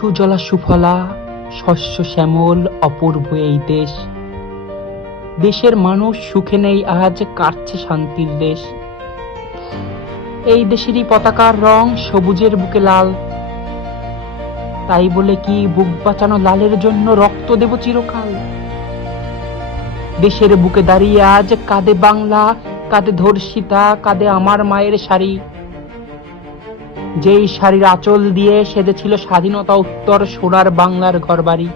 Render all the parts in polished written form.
সুজলা সুফলা, শস্য শ্যামল, অপূর্ব এই দেশ। দেশের মানুষ সুখে নেই আজ, কাটছে শান্তির দেশ। এই দেশেরই পতাকার রং সবুজের বুকে লাল। তাই বলে কি বুক বাঁচানো লালের জন্য রক্ত দেব চিরকাল? দেশের বুকে দাঁড়িয়ে আজ কাঁদে বাংলা, কাঁদে ধর্ষিতা, কাঁদে আমার মায়ের শাড়ি। যেই শাড়ির আঁচল দিয়ে সেজেছিল স্বাধীনতা উত্তর সোনার বাংলার ঘরবাড়ি।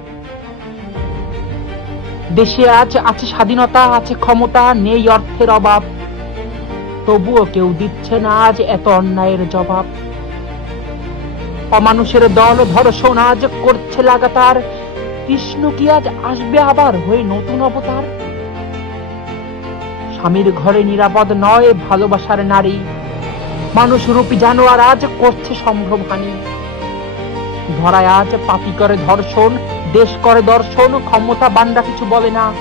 দেশে আজ আছে স্বাধীনতা, আছে ক্ষমতা, নেই অর্থের অভাব। তবুও কেউ দিচ্ছে না আজ এত অন্যায়ের জবাব। অমানুষের দল ধর্ষণ আজ করছে লাগাতার। কৃষ্ণ কি আজ আসবে আবার হয়ে নতুন অবতার? স্বামীর ঘরে নিরাপদ নয় ভালোবাসার নারী। মানুষ রূপী জানোয়ার আজ করছে সম্ভ্রমহানি। ধরায় আজ পাপী করে ধর্ষণ, দেশ করে দর্শন, ক্ষমতা বান্ডা কিছু বলে না।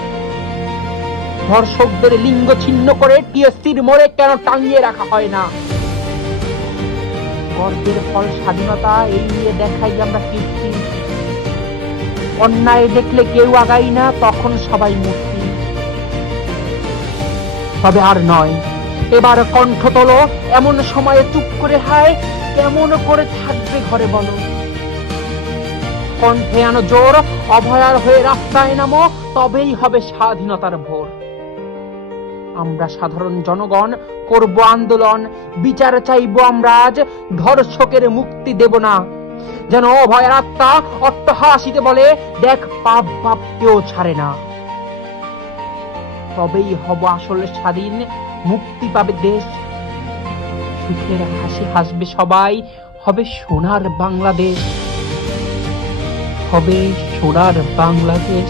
ধর্ষকদের লিঙ্গ ছিন্ন করে টিএসসির মোড়ে কেন টাঙিয়ে রাখা হয় না? গর্বের ফল স্বাধীনতা, এই নিয়ে দেখাই আমরা কীর্তি। অন্যায় দেখলে কেউ আগাই না, তখন সবাই মূর্তি। তবে আর নয়, এবার কণ্ঠ তোলো, এমন সময়ে চুপ করে হায় কেমন করে থাকবে ঘরে বলো। কণ্ঠে আনো জোর, অভয়ার হয়ে রাস্তায় নামো, তবেই হবে স্বাধীনতার ভোর। আমরা সাধারণ জনগণ করব আন্দোলন, বিচার চাইব আমরা আজ, ধর্ষকের মুক্তি দেব না। যেন অভয়ের আত্মা অট্টহাসিতে বলে, দেখ পাপ পাপ কেউ ছাড়ে না। তবেই হব আসলে স্বাধীন, মুক্তি পাবে দেশ। সুখের হাসি হাসবে সবাই, হবে সোনার বাংলাদেশ, হবে সোনার বাংলাদেশ।